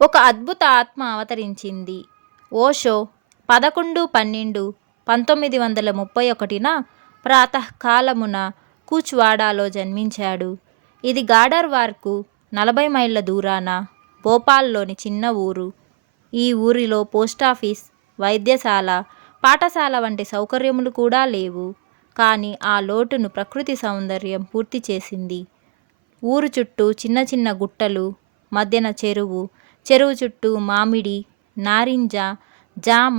ఒక అద్భుత ఆత్మ అవతరించింది. ఓషో 11-12-1931న ప్రాతకాలమున కూచ్వాడాలో జన్మించాడు. ఇది గాడర్వార్కు 40 మైళ్ళ దూరాన భోపాల్లోని చిన్న ఊరు. ఈ ఊరిలో పోస్టాఫీస్, వైద్యశాల, పాఠశాల వంటి సౌకర్యములు కూడా లేవు. కానీ ఆ లోటును ప్రకృతి సౌందర్యం పూర్తి చేసింది. ఊరు చుట్టూ చిన్న చిన్న గుట్టలు, మధ్యన చెరువు, చెరువు చుట్టూ మామిడి, నారింజ, జామ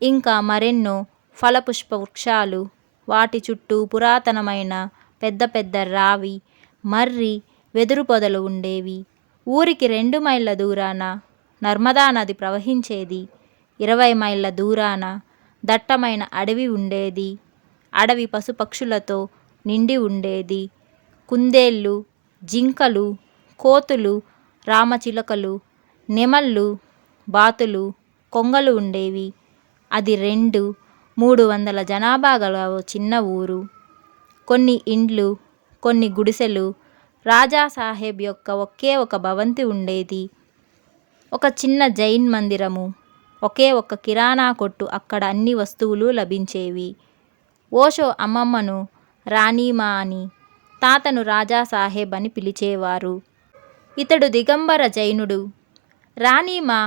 ఇంకా మరెన్నో ఫలపుష్ప వృక్షాలు. వాటి చుట్టూ పురాతనమైన పెద్ద పెద్ద రావి, మర్రి, వెదురు పొదలు ఉండేవి. ఊరికి 2 మైళ్ళ దూరాన నర్మదా నది ప్రవహించేది. 20 మైళ్ళ దూరాన దట్టమైన అడవి ఉండేది. అడవి పశుపక్షులతో నిండి ఉండేది. కుందేళ్ళు, జింకలు, కోతులు, రామచిలుకలు, నెమళ్ళు, బాతులు, కొంగలు ఉండేవి. అది 200-300 జనాభా గల ఓ చిన్న ఊరు. కొన్ని ఇండ్లు, కొన్ని గుడిసెలు. రాజాసాహెబ్ యొక్క ఒకే ఒక భవంతి ఉండేది. ఒక చిన్న జైన్ మందిరము, ఒకే ఒక కిరాణా కొట్టు. అక్కడ అన్ని వస్తువులు లభించేవి. ఓషో అమ్మమ్మను రాణీమా అని, తాతను రాజాసాహెబ్ అని పిలిచేవారు. ఇతడు దిగంబర జైనుడు. రాణీమా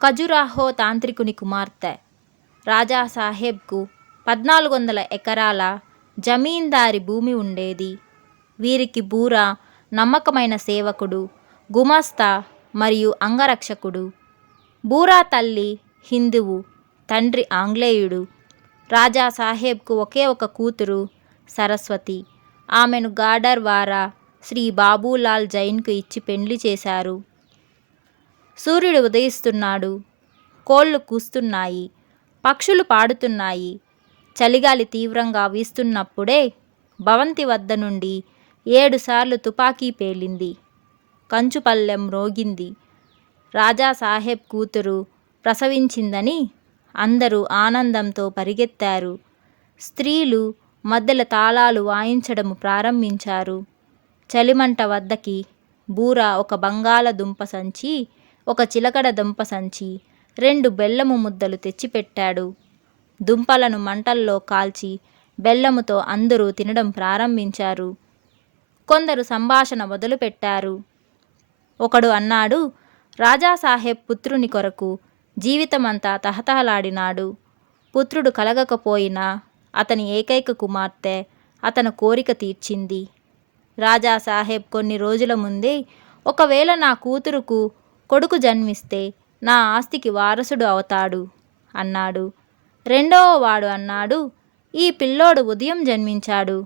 ఖజురాహో తాంత్రికుని కుమార్తె. రాజాసాహెబ్కు 1400 ఎకరాల జమీందారీ భూమి ఉండేది. వీరికి బూరా నమ్మకమైన సేవకుడు, గుమస్తా మరియు అంగరక్షకుడు. బూరా తల్లి హిందువు, తండ్రి ఆంగ్లేయుడు. రాజాసాహెబ్కు ఒకే ఒక కూతురు సరస్వతి. ఆమెను గాడర్వారా శ్రీ బాబూలాల్ జైన్కు ఇచ్చి పెండ్లి చేశారు. సూర్యుడు ఉదయిస్తున్నాడు. కోళ్లు కూస్తున్నాయి. పక్షులు పాడుతున్నాయి. చలిగాలి తీవ్రంగా వీస్తున్నప్పుడే భవంతి వద్ద నుండి 7 సార్లు తుపాకీ పేలింది. కంచుపల్లెం మ్రోగింది. రాజాసాహెబ్ కూతురు ప్రసవించిందని అందరూ ఆనందంతో పరిగెత్తారు. స్త్రీలు మద్దెల తాళాలు వాయించడం ప్రారంభించారు. చలిమంట వద్దకి బూరా ఒక బంగాళదుంప సంచి, ఒక చిలకడ దుంప సంచి, 2 బెల్లము ముద్దలు తెచ్చిపెట్టాడు. దుంపలను మంటల్లో కాల్చి బెల్లముతో అందరూ తినడం ప్రారంభించారు. కొందరు సంభాషణ మొదలుపెట్టారు. ఒకడు అన్నాడు, రాజాసాహెబ్ పుత్రుని కొరకు జీవితమంతా తహతహలాడినాడు. పుత్రుడు కలగకపోయినా అతని ఏకైక కుమార్తె అతని కోరిక తీర్చింది. రాజాసాహెబ్ కొన్ని రోజుల ముందే, ఒకవేళ నా కూతురుకు కొడుకు జన్మిస్తే నా ఆస్తికి వారసుడు అవుతాడు అన్నాడు. రెండవ వాడు అన్నాడు, ఈ పిల్లోడు ఉదయం జన్మించాడు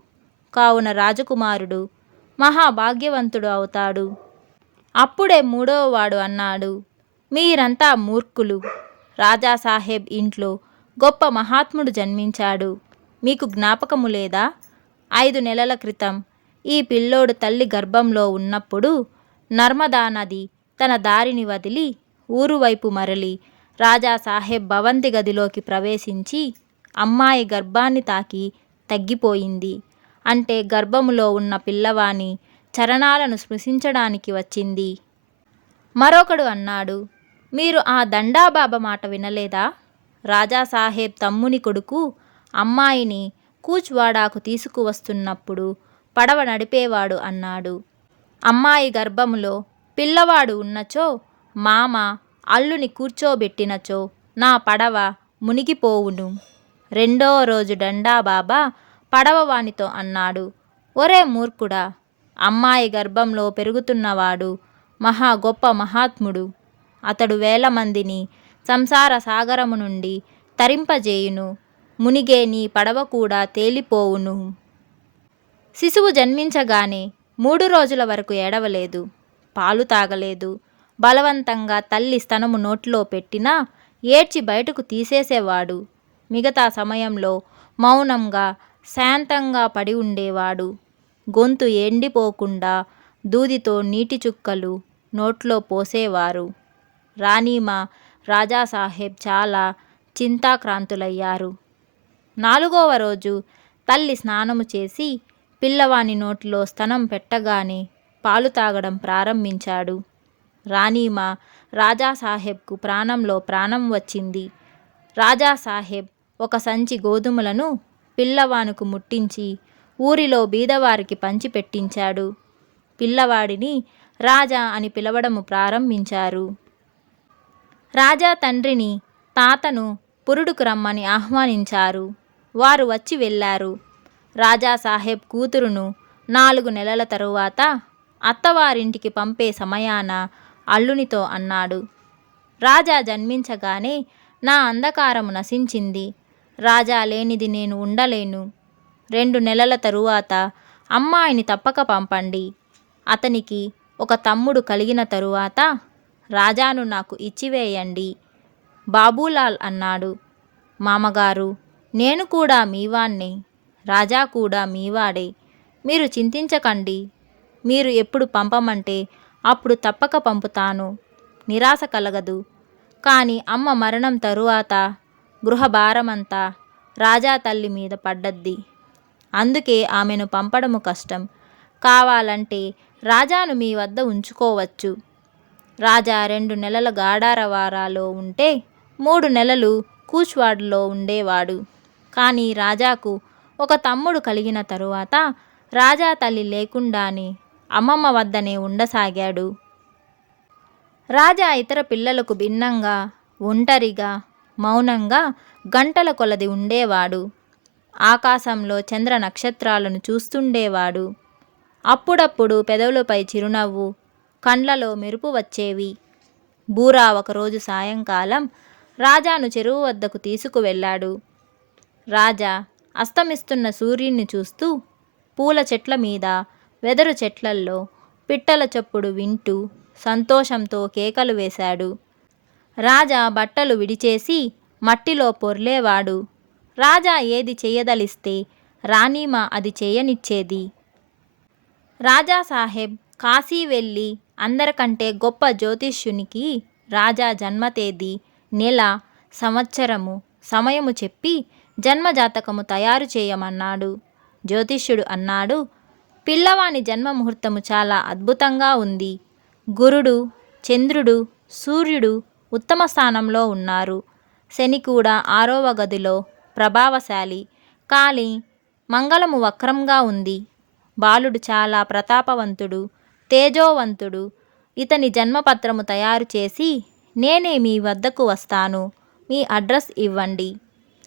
కావున రాజకుమారుడు మహాభాగ్యవంతుడు అవుతాడు. అప్పుడే మూడవ వాడు అన్నాడు, మీరంతా మూర్ఖులు. రాజాసాహెబ్ ఇంట్లో గొప్ప మహాత్ముడు జన్మించాడు. మీకు జ్ఞాపకము లేదా? 5 నెలల క్రితం ఈ పిల్లోడు తల్లి గర్భంలో ఉన్నప్పుడు నర్మదా నది తన దారిని వదిలి ఊరు వైపు మరలి రాజాసాహెబ్ భవంతి గదిలోకి ప్రవేశించి అమ్మాయి గర్భాన్ని తాకి తగ్గిపోయింది. అంటే గర్భములో ఉన్న పిల్లవాని చరణాలను స్పృశించడానికి వచ్చింది. మరొకడు అన్నాడు, మీరు ఆ దండాబాబా మాట వినలేదా? రాజాసాహెబ్ తమ్ముని కొడుకు అమ్మాయిని కూచ్వాడాకు తీసుకువస్తున్నప్పుడు పడవ నడిపేవాడు అన్నాడు. అమ్మాయి గర్భములో పిల్లవాడు ఉన్నచో, మామ అల్లుని కూర్చోబెట్టినచో నా పడవ మునిగిపోవును. రెండో రోజు దండాబాబా పడవ వానితో అన్నాడు, ఒరే మూర్ఖుడా, అమ్మాయి గర్భంలో పెరుగుతున్నవాడు మహా గొప్ప మహాత్ముడు. అతడు 1000 మందిని సంసార సాగరము నుండి తరింపజేయును. మునిగే నీ పడవ కూడా తేలిపోవును. శిశువు జన్మించగానే 3 రోజుల వరకు ఏడవలేదు, పాలు తాగలేదు. బలవంతంగా తల్లి స్తనము నోట్లో పెట్టినా ఏడ్చి బయటకు తీసేసేవాడు. మిగతా సమయంలో మౌనంగా శాంతంగా పడి ఉండేవాడు. గొంతు ఎండిపోకుండా దూదితో నీటి చుక్కలు నోట్లో పోసేవారు. రాణీమా, రాజాసాహెబ్ చాలా చింతాక్రాంతులయ్యారు. 4వ రోజు తల్లి స్నానము చేసి పిల్లవాని నోటిలో స్తనం పెట్టగానే పాలు తాగడం ప్రారంభించాడు. రాణీమా రాజాసాహెబ్కు ప్రాణంలో ప్రాణం వచ్చింది. రాజాసాహెబ్ ఒక సంచి గోధుమలను పిల్లవానుకు ముట్టించి ఊరిలో బీదవారికి పంచిపెట్టించాడు. పిల్లవాడిని రాజా అని పిలవడము ప్రారంభించారు. రాజా తండ్రిని, తాతను పురుడుకు రమ్మని ఆహ్వానించారు. వారు వచ్చి వెళ్ళారు. రాజాసాహెబ్ కూతురును 4 నెలల తరువాత అత్తవారింటికి పంపే సమయాన అల్లునితో అన్నాడు, రాజా జన్మించగానే నా అంధకారము నశించింది. రాజా లేనిది నేను ఉండలేను. 2 నెలల తరువాత అమ్మాయిని తప్పక పంపండి. అతనికి ఒక తమ్ముడు కలిగిన తరువాత రాజాను నాకు ఇచ్చివేయండి. బాబూలాల్ అన్నాడు, మామగారు, నేను కూడా మీవాణ్ణే, రాజా కూడా మీవాడే. మీరు చింతించకండి. మీరు ఎప్పుడు పంపమంటే అప్పుడు తప్పక పంపుతాను. నిరాశ కలగదు. కానీ అమ్మ మరణం తరువాత గృహభారమంతా రాజా తల్లి మీద పడ్డద్ది. అందుకే ఆమెను పంపడము కష్టం. కావాలంటే రాజాను మీ వద్ద ఉంచుకోవచ్చు. రాజా 2 నెలల గాడారవారాలో ఉంటే 3 నెలలు కూచ్వాడ్లో ఉండేవాడు. కానీ రాజాకు ఒక తమ్ముడు కలిగిన తరువాత రాజా తల్లి లేకుండానే అమ్మమ్మ వద్దనే ఉండసాగాడు. రాజా ఇతర పిల్లలకు భిన్నంగా ఒంటరిగా మౌనంగా గంటల కొలది ఉండేవాడు. ఆకాశంలో చంద్ర నక్షత్రాలను చూస్తుండేవాడు. అప్పుడప్పుడు పెదవులపై చిరునవ్వు, కండ్లలో మెరుపు వచ్చేవి. బూరా ఒకరోజు సాయంకాలం రాజాను చెరువు వద్దకు తీసుకువెళ్ళాడు. రాజా అస్తమిస్తున్న సూర్యుని చూస్తూ పూల చెట్ల మీద, వెదరు చెట్లల్లో పిట్టల చప్పుడు వింటూ సంతోషంతో కేకలు వేశాడు. రాజా బట్టలు విడిచేసి మట్టిలో పొర్లేవాడు. రాజా ఏది చేయదలిస్తే రాణీమా అది చేయనిచ్చేది. రాజాసాహెబ్ కాశీ వెళ్ళి అందరికంటే గొప్ప జ్యోతిష్యునికి రాజా జన్మ తేదీ, నెల, సంవత్సరము, సమయము చెప్పి జన్మజాతకము తయారు చేయమన్నాడు. జ్యోతిష్యుడు అన్నాడు, పిల్లవాని జన్మ ముహూర్తము చాలా అద్భుతంగా ఉంది. గురుడు, చంద్రుడు, సూర్యుడు ఉత్తమ స్థానంలో ఉన్నారు. శని కూడా 6వ గదిలో ప్రభావశాలి. కానీ మంగళము వక్రంగా ఉంది. బాలుడు చాలా ప్రతాపవంతుడు, తేజోవంతుడు. ఇతని జన్మపత్రము తయారు చేసి నేనే మీ వద్దకు వస్తాను. మీ అడ్రస్ ఇవ్వండి.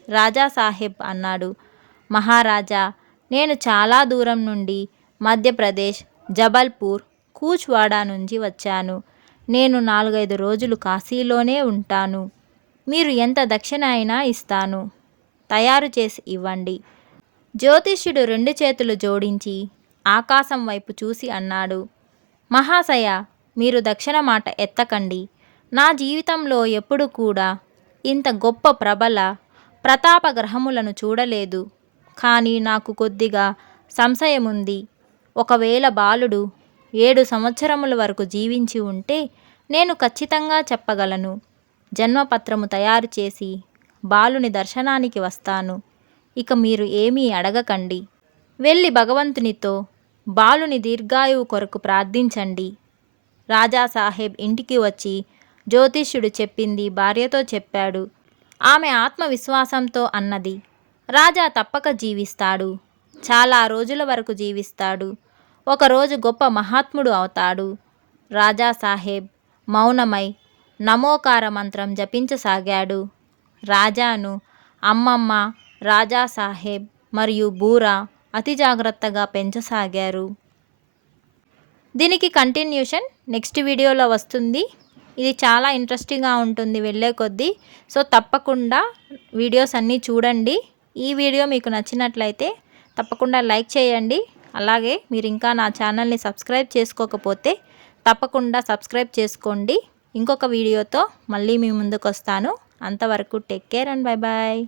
రాజాసాహెబ్ అన్నాడు, మహారాజా, నేను చాలా దూరం నుండి మధ్యప్రదేశ్, జబల్పూర్, కూచ్వాడా నుంచి వచ్చాను. నేను 4-5 రోజులు కాశీలోనే ఉంటాను. మీరు ఎంత దక్షిణ అయినా ఇస్తాను. తయారు చేసి ఇవ్వండి. జ్యోతిష్యుడు 2 చేతులు జోడించి ఆకాశం వైపు చూసి అన్నాడు, మహాశయ, మీరు దక్షిణ మాట ఎత్తకండి. నా జీవితంలో ఎప్పుడు కూడా ఇంత గొప్ప ప్రబల ప్రతాప గ్రహములను చూడలేదు. కానీ నాకు కొద్దిగా సంశయముంది. ఒకవేళ బాలుడు 7 సంవత్సరముల వరకు జీవించి ఉంటే నేను ఖచ్చితంగా చెప్పగలను. జన్మపత్రము తయారు చేసి బాలుని దర్శనానికి వస్తాను. ఇక మీరు ఏమీ అడగకండి. వెళ్ళి భగవంతునితో బాలుని దీర్ఘాయువు కొరకు ప్రార్థించండి. రాజాసాహెబ్ ఇంటికి వచ్చి జ్యోతిష్యుడు చెప్పింది భార్యతో చెప్పాడు. ఆమె ఆత్మవిశ్వాసంతో అన్నది, రాజా తప్పక జీవిస్తాడు. చాలా రోజుల వరకు జీవిస్తాడు. ఒకరోజు గొప్ప మహాత్ముడు అవుతాడు. రాజాసాహెబ్ మౌనమై నమోకార మంత్రం జపించసాగాడు. రాజాను అమ్మమ్మ, రాజాసాహెబ్ మరియు బూరా అతి జాగ్రత్తగా పెంచసాగారు. దీనికి కంటిన్యూషన్ నెక్స్ట్ వీడియోలో వస్తుంది. ఇది చాలా ఇంట్రెస్టింగ్గా ఉంటుంది వెళ్ళే కొద్దీ. సో తప్పకుండా వీడియోస్ అన్నీ చూడండి. ఈ వీడియో మీకు నచ్చినట్లయితే తప్పకుండా లైక్ చేయండి. అలాగే మీరు ఇంకా నా ఛానల్ని సబ్స్క్రైబ్ చేసుకోకపోతే తప్పకుండా సబ్స్క్రైబ్ చేసుకోండి. ఇంకొక వీడియోతో మళ్ళీ మీ ముందుకు వస్తాను. అంతవరకు take care and bye bye.